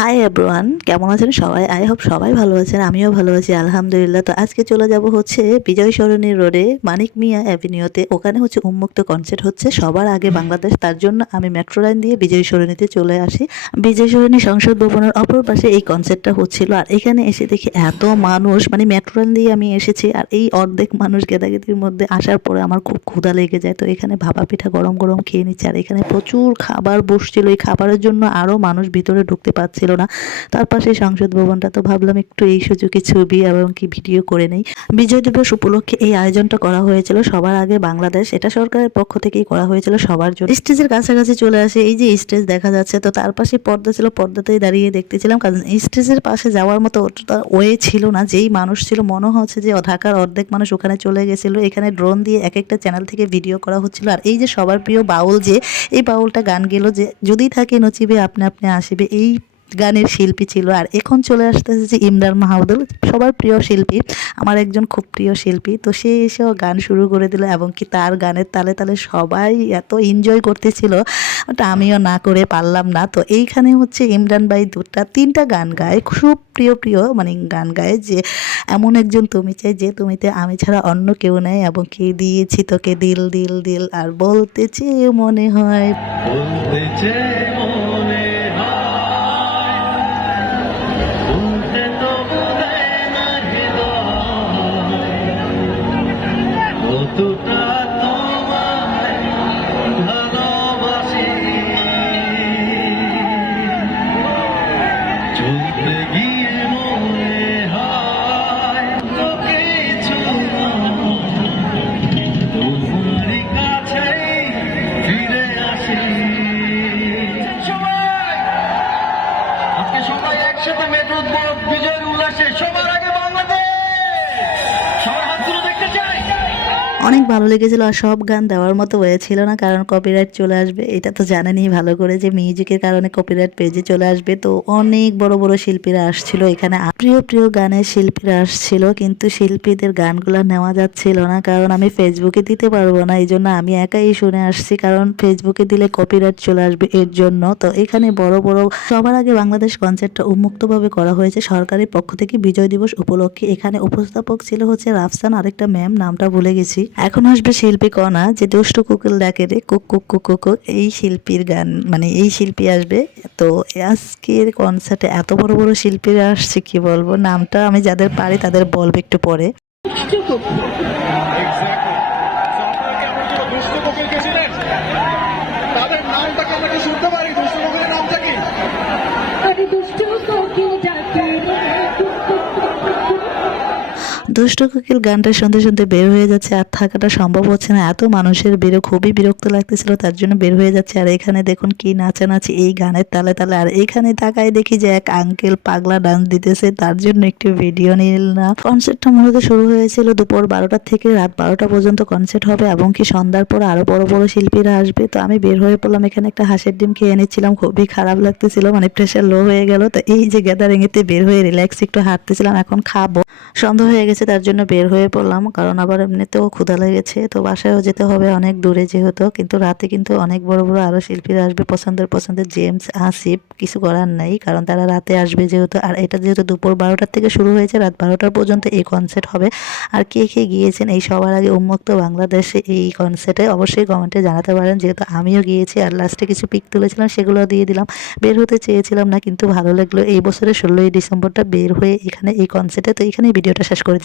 Hi everyone, কেমন আছেন সবাই? আই হোপ সবাই ভালো আছেন, আমিও ভালো আছি আলহামদুলিল্লাহ। তো আজকে চলে যাব হচ্ছে বিজয় সরণি রোডে মানিক মিয়া অ্যাভিনিউতে। ওখানে হচ্ছে উন্মুক্ত কনসার্ট হচ্ছে সবার আগে বাংলাদেশ। তার জন্য আমি মেট্রো লাইন দিয়ে বিজয় সরণিতে চলে আসি। বিজয় সরণি সংসদ ভবনের অপর পাশে এই কনসার্টটা হচ্ছিল। আর এখানে এসে দেখি এত মানুষ, মানে মেট্রো লাইন দিয়ে আমি এসেছি আর এই অর্ধেক মানুষ গেদাগেদির মধ্যে আসার পরে আমার খুব ক্ষুধা লেগে যায়। তো এখানে ভাপা পিঠা গরম গরম খেয়ে নিচ্ছে আর এখানে প্রচুর খাবার বসছিল। এই খাবারের জন্য আরও মানুষ ভিতরে ঢুকতে পারছিল না। তার পাশে সংসদ ভবনটা, তো ভাবলাম একটু এই সুযোগে ছবি এবং কি ভিডিও করে নেই। বিজয় দিবস উপলক্ষে এই আয়োজনটা করা হয়েছিল সবার আগে বাংলাদেশ। এটা সরকারের পক্ষ থেকেই করা হয়েছিল সবার জন্য। স্টেজের কাছাকাছি চলে আসে, এই যে স্টেজ দেখা যাচ্ছে, তো তার পাশে পর্দা ছিল, পর্দাতেই দাঁড়িয়ে দেখতেছিলাম। কারণ স্টেজের পাশে যাওয়ার মতো অতটা ওয়ে ছিল না। যেই মানুষ ছিল মনে হচ্ছে যে ঢাকার অর্ধেক মানুষ ওখানে চলে গেছিল। এখানে ড্রোন দিয়ে এক একটা চ্যানেল থেকে ভিডিও করা হচ্ছিল। আর এই যে সবার প্রিয় বাউল, যে এই বাউলটা গান গেল যে যদি থাকে নচিবে আপনি আপনি আসিবে, এই গানের শিল্পী ছিল। আর এখন চলে আসতেছে যে ইমরান মাহমুদুল, সবার প্রিয় শিল্পী, আমার একজন খুব প্রিয় শিল্পী। তো সে এসেও গান শুরু করে দিল এবং কি তার গানের তালে তালে সবাই এত এনজয় করতেছিল, ওটা আমিও না করে পারলাম না। তো এইখানে হচ্ছে ইমরান ভাই তিনটা গান গায়, খুব প্রিয় প্রিয় মানে গান গায়, যে এমন একজন তুমি চাই যে তুমিতে আমি ছাড়া অন্য কেউ নেই, এবং কি দিয়েছি তোকে দিল দিল দিল, আর বলতে চেয়ে মনে হয়, বলতে চেয়ে মনে সবাই একসাথে মেতে উঠবো বিজয়ের উল্লাসে। সবার আগে বাংলাদেশ, সবার হাত তুলে দেখতে চাই। অনেক ভালো লেগেছিল। আর সব গান দেওয়ার মতো হয়েছিল না, কারণ কপিরাইট চলে আসবে। এটা তো জানেনই ভালো করে যে মিউজিকের কারণে কপিরাইট পেজে চলে আসবে। তো অনেক বড় বড় শিল্পীরা আসছিল এখানে, প্রিয় প্রিয় গানের শিল্পীরা আসছিল, কিন্তু শিল্পীদের গানগুলো নেওয়া যাচ্ছিল না, কারণ আমি ফেসবুকে দিতে পারবো না। এই জন্য আমি একাই শুনে আসছি, কারণ ফেসবুকে দিলে কপিরাইট চলে আসবে এর জন্য। তো এখানে বড় বড় সবার আগে বাংলাদেশ কনসার্টটা উন্মুক্তভাবে করা হয়েছে সরকারের পক্ষ থেকে বিজয় দিবস উপলক্ষে। এখানে উপস্থাপক ছিল হচ্ছে রাফসান, আরেকটা ম্যাম, নামটা ভুলে গেছি। এখন আসবে শিল্পী কণা, যে দুষ্টু কুকুর ডাকে রে কুক কুক কুক কুক, এই শিল্পীর গান, মানে এই শিল্পী আসবে। তো আজকের কনসার্টে এত বড় বড় শিল্পীরা আসছে, কি বলবো, নামটা আমি যাদের পারি তাদের বলবো একটু পরে। তাদের নামটাকে আমরা কি শুনতে পারি? দুষ্টু কোকিলের নামটা কি? দুষ্ট কোকিল গানটা শুনতে শুনতে বের হয়ে যাচ্ছে, আর থাকাটা সম্ভব হচ্ছে না। এত মানুষের বেরো খুবই বিরক্ত লাগতেছিল, তার জন্য বের হয়ে যাচ্ছে। আর এখানে দেখুন কি নাচানাচি এই গানের তালে তালে। আর এখানে তাকায় দেখি যে এক আঙ্কেল পাগলা ডান্স দিতেছে, তার জন্য একটু ভিডিও নিলাম। কনসার্টটা মূলত শুরু হয়েছিল দুপুর 12টা থেকে রাত 12টা পর্যন্ত কনসার্ট হবে, এবং কি সন্ধ্যার পর আরো বড় বড় শিল্পীরা আসবে। তো আমি বের হয়ে পড়লাম, এখানে একটা হাঁসের ডিম খেয়ে নিচ্ছিলাম, খুবই খারাপ লাগতেছিল, মানে প্রেশার লো হয়ে গেল। তো এই যে গ্যাদারিং এতে বের হয়ে রিল্যাক্স একটু হাঁটতেছিলাম, এখন খাবো। সন্ধ্যা হয়ে গেছে, তার জন্য বের হয়ে পড়লাম, কারণ আবার এমনিতেও ক্ষুধা লেগেছে। তো বাসায়ও যেতে হবে অনেক দূরে যেহেতু, কিন্তু রাতে কিন্তু অনেক বড় বড় আরো শিল্পীরা আসবে, পছন্দের পছন্দের জেমস, আসিফ, কিছু করার নাই, কারণ তারা রাতে আসবে যেহেতু। আর এটা যেহেতু দুপুর 12টার থেকে শুরু হয়েছে, রাত 12টা পর্যন্ত এই কনসার্ট হবে। আর কে কে গিয়েছেন এই সবার আগে উন্মুক্ত বাংলাদেশে এই কনসার্টে অবশ্যই কমেন্টে জানাতে পারেন, যেহেতু আমিও গিয়েছি। আর লাস্টে কিছু পিক তুলেছিলাম, সেগুলো দিয়ে দিলাম। বের হতে চেয়েছিলাম না, কিন্তু ভালো লাগলো। এই বছরের 16ই ডিসেম্বরটা বের হয়ে এখানে এই কনসার্টে। তো এখানেই ভিডিওটা শেষ করে দিচ্ছি।